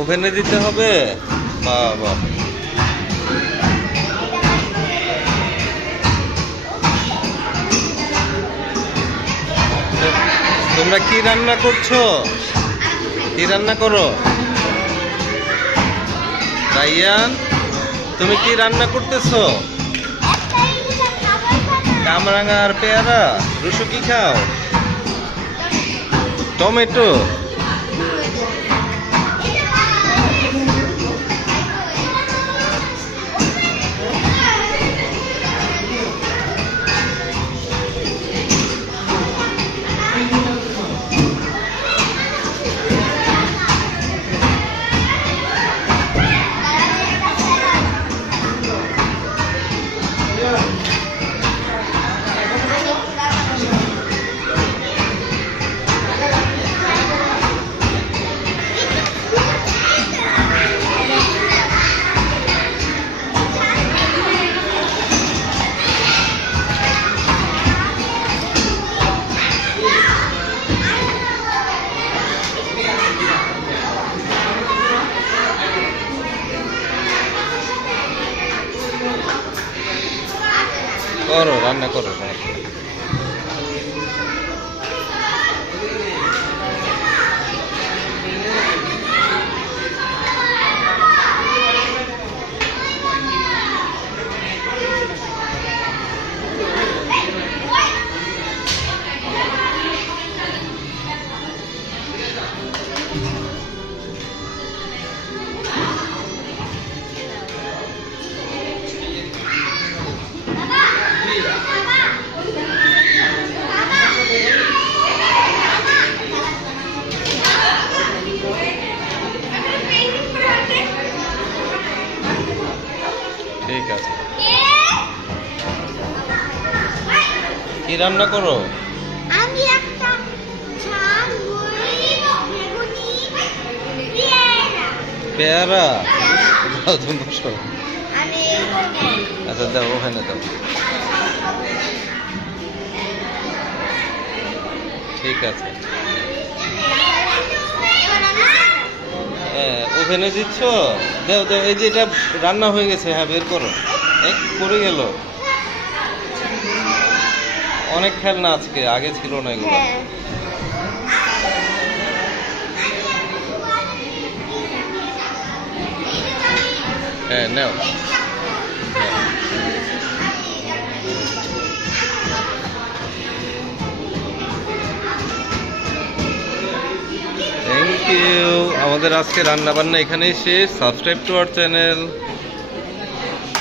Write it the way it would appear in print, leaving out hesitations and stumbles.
ওভেনে দিতে হবে। বাবা, তোমরা কি রান্না করছো? কি রান্না করো? রাইয়ান, তুমি কি রান্না করতেছো? কামরাঙা আর পেয়ারা। রুশু কি খাও? টমেটো। করো, রান্না করো। ঠিক আছে, কি রান্না করো? আমি একটা ঝাল মুড়ি বেগুনি পেয়ারা। দাও তুমি বসো। আমি আচ্ছা দাও, ওখানে দাও। ঠিক আছে। হ্যাঁ, ওভেনে দিচ্ছ? দাও দাও। এই যে এটা রান্না হয়ে গেছে। হ্যাঁ, বের করো। এক পড়ে গেল। অনেক খেলনা আজকে, আগে ছিল না এগুলো। হ্যাঁ, নাও। Thank you. আমাদের আজকে রান্না বান্না এখানেই শেষ। Subscribe to our channel.